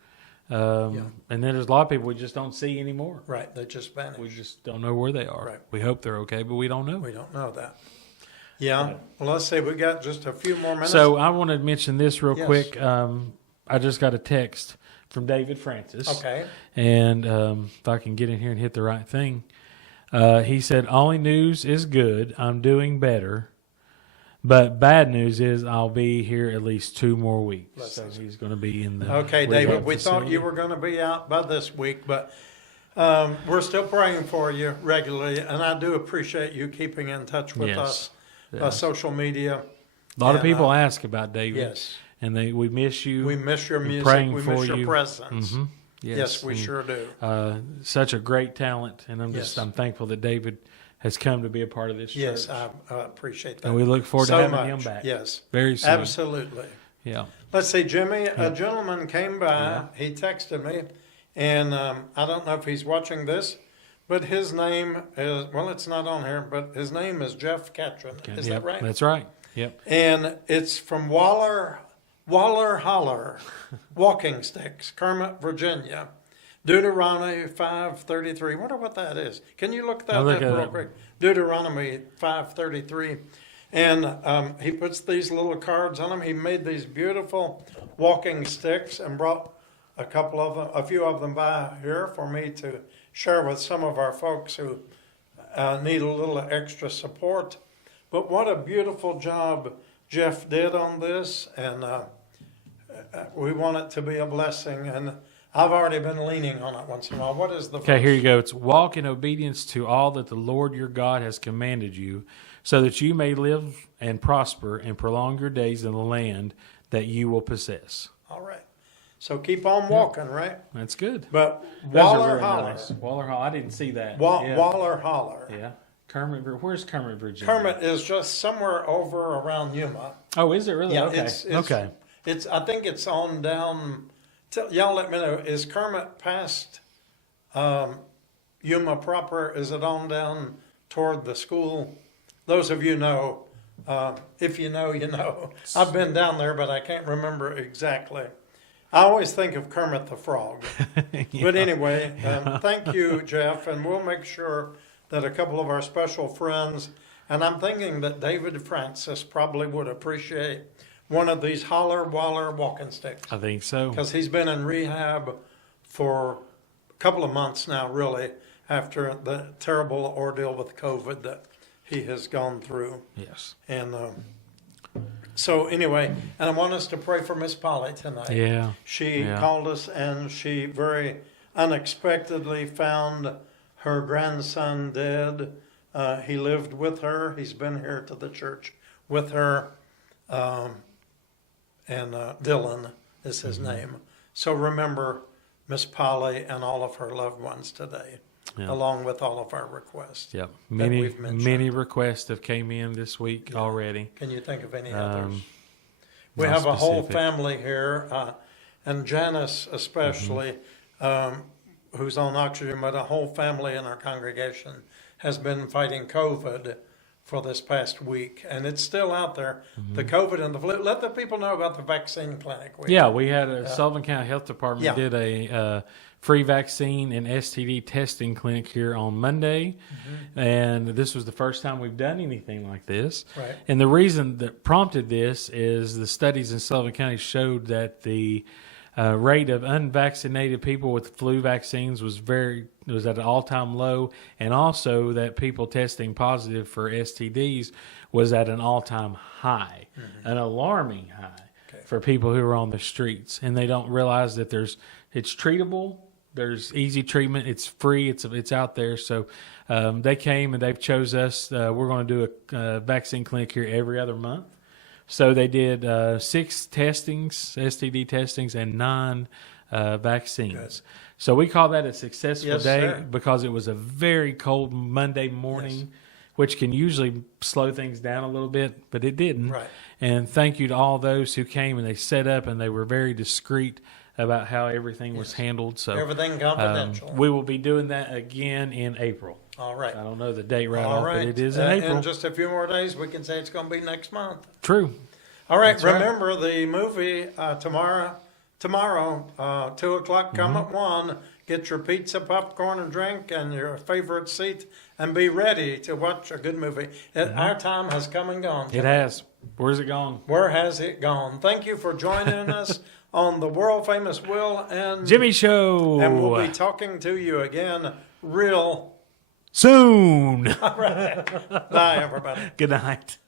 And then there's a lot of people we just don't see anymore. Right. They just vanished. We just don't know where they are. Right. We hope they're okay, but we don't know. We don't know that. Yeah. Well, let's see. We got just a few more minutes. So I want to mention this real Yes. quick. I just got a text from David Francis. Okay. And if I can get in here and hit the right thing, he said, "Only news is good. I'm doing better. But bad news is I'll be here at least 2 more weeks." So he's going to be in the Okay, rehab David. We thought facility. you were going to be out by this week, but we're still praying for you regularly. And I do appreciate you keeping in touch with Yes. us, Yes. social media. A lot of And, people ask about David. Yes. And we miss you. We miss your We're music. praying We for miss your you. presence. Mhm. Yes, we and, sure do. Such a great talent, and Yes. I'm thankful that David has come to be a part of this Yes, church. I appreciate that. And we look forward so to having much. him back. Yes, Very soon. absolutely. Yeah. Let's see, Jimmy. A gentleman came by. Yeah. He texted me, and I don't know if he's watching this, but his name is it's not on here, but his name is Jeff Catron. Is Yep, that right? That's right. Yep. And it's from Waller Holler Walking Sticks, Kermit, Virginia. Deuteronomy 5:33. Wonder what that is. Can you look that I'll up look it real up. quick? Deuteronomy 5:33. And he puts these little cards on them. He made these beautiful walking sticks and brought a few of them by here for me to share with some of our folks who need a little extra support. But what a beautiful job Jeff did on this, and we want it to be a blessing. And I've already been leaning on it once in a while. What is the Okay, verse? here you go. It's walk in obedience to all that the Lord your God has commanded you, so that you may live and prosper and prolong your days in the land that you will possess. All right. So keep on walking, right? That's good. But Those are Waller really Holler. nice. Waller Holler. I didn't see that. Yeah. Waller Holler. Yeah. Where's Kermit, Virginia? Kermit is just somewhere over around Yuma. Oh, is it really? Yeah, okay. Okay. I think it's on down. Y'all let me know. Is Kermit past Yuma proper? Is it on down toward the school? Those of you know. If you know, you know. I've been down there, but I can't remember exactly. I always think of Kermit the Frog. But anyway, thank you, Jeff, and we'll make sure that a couple of our special friends, and I'm thinking that David Francis probably would appreciate one of these Holler Waller walking sticks, I think so. because he's been in rehab for a couple of months now, really, after the terrible ordeal with COVID that he has gone through. Yes. And so anyway, and I want us to pray for Miss Polly tonight. Yeah. She called us, and she very unexpectedly found her grandson dead. He lived with her. He's been here to the church with her. And Dylan is his name. So remember Miss Polly and all of her loved ones today, along with all of our requests. Yep. we've mentioned. Many requests have came in this week already. Can you think of any others? We not have a whole specific. family here, and Janice especially, who's on oxygen, but a whole family in our congregation has been fighting COVID for this past week, and it's still out there. The COVID and the flu. Let the people know about the vaccine clinic. Yeah, we had a Sullivan County Health Department Yeah. did a free vaccine and STD testing clinic here on Monday. And this was the first time we've done anything like this. Right. And the reason that prompted this is the studies in Sullivan County showed that the rate of unvaccinated people with flu vaccines was at an all-time low, and also that people testing positive for STDs was at an all-time high, an alarming high for people who are on the streets, and they don't realize that it's treatable. There's easy treatment. It's free. It's out there. So they came and they've chose us. We're going to do a vaccine clinic here every other month. So they did 6 testings, STD testings, and 9 vaccines. Good. So we call that a successful day sir. because it was a very cold Monday morning, which can usually slow things down a little bit, but it didn't. Right. And thank you to all those who came and they set up and they were very discreet about how everything was handled. So Everything confidential. we will be doing that again in April. All right. I don't know the date right All off, right. but it is in April. In just a few more days, we can say it's going to be next month. True. All right. That's right. Remember the movie tomorrow, 2 o'clock, come at 1. Get your pizza, popcorn, and drink, and your favorite seat, and be ready to watch a good movie. Our time has come and gone. It has. Where's it gone? Where has it gone? Thank you for joining us on the world famous Will and Jimmy Show. And we'll be talking to you again real soon. All right. Bye, everybody. Good night.